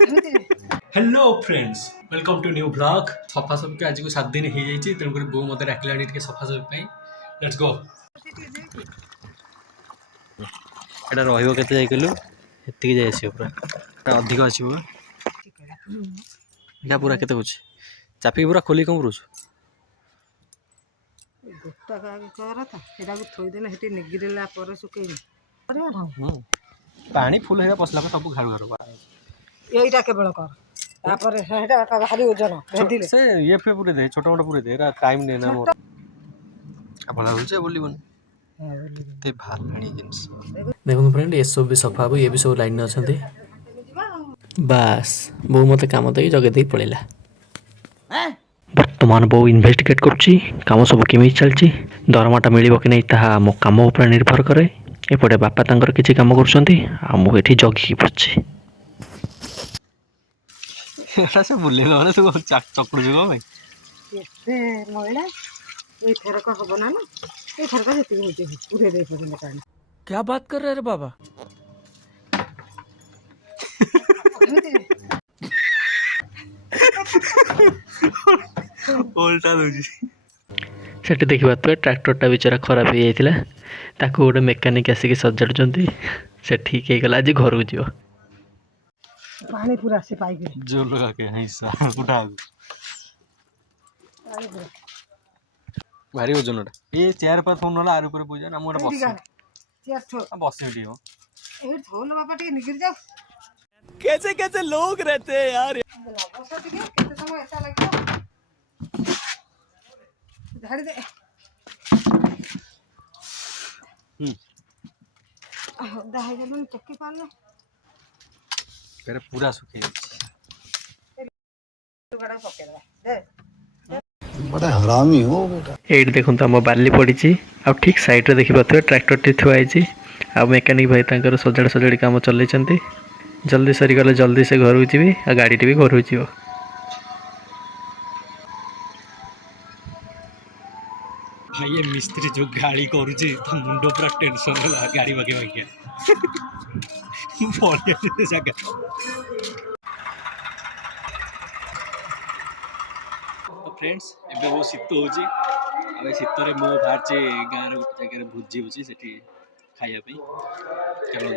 hello friends welcome to new blog सफा सबके आज को 7 दिन हो जाइए तेणुक बो मत डाकिलानी टे सफा सब लेट्स गो एटा रहिबो केते जाय कहलु एतिक जाय आसी पूरा अधिक आसीबो एटा पूरा केते कुछ चापी पूरा खोली कम रुछ गोटा का कर त एटा को थोई देले हेटी निगिरला पर सुकेई पानी फुल हेरा पसला सब घाड़ घर एइटा केवल कर तापर हेटा भारी ओजन भेदिले से ये फे पूरे दे छोटा मोटा पूरे दे एरा टाइम ने ना मोर आपला रुचे बोली बन केते भारी जिंस देखो फ्रेंड ये सब भी सफा हो ये भी सब लाइन में अछंती बास बो मते काम दे जगे दे पळेला वर्तमान बो इन्वेस्टिगेट करुच्ची काम सब केमी चलची दरमाटा मिलिबो कि नै ताहा मो काम ऊपर निर्भर करे एपटे बापा तांकर किछि काम करूछंती आ मो एठी जगी पड़छि एटा से बुलेलो माने तू चकड़ जुगो भाई एते मोइला ए थरक हबो ना ना ए थरक जेति होते पूरे दे पड़े पानी क्या बात कर रहे रे बाबा उल्टा दोजी सेठी देखिबा तो ट्रैक्टरटा बेचारा खराब हो जाइतिला ताको गोटे मेकानिक आसिक सजाडुचंती से ठीक हे गला आज घर को जीव पानी पूरा से पाई गए जोर लगा के हिस्सा उठा भारी ओजनटा ये चेयर पर फोन नला आर ऊपर पूजा ना मोटा बस चेयर थो बस बिटी हो ए थोन बाबा टे निगिर जाओ कैसे कैसे लोग रहते हैं यार बस टिके केते समय ऐसा लागो झाड़ी दे दाहे जन टक्के पाले तेरे पूरा सुखे गड़ा पके दे बड़ा हरामी हो बेटा एट देखो तो आम बाली पड़ी आ ठीक साइड रे देखिबा तो ट्रैक्टर टी थुआई आ मेकानिक भाई तांकर सजाड़ सजाड़ी काम चलैछंती जल्दी सरी गले जल्दी से घर को जीवी आ गाड़ी टी भी घर को जीव भाई ये मिस्त्री जो गाड़ी करूची तो मुंडो पूरा टेंशन होला गाड़ी बाकी बाकी बढ़िया जगह तो फ्रेंड्स एबे वो शीत होची आ शीत रे मो बाहर गाँव गोटे जगह भोजी होची सेठी खाइया पे चलो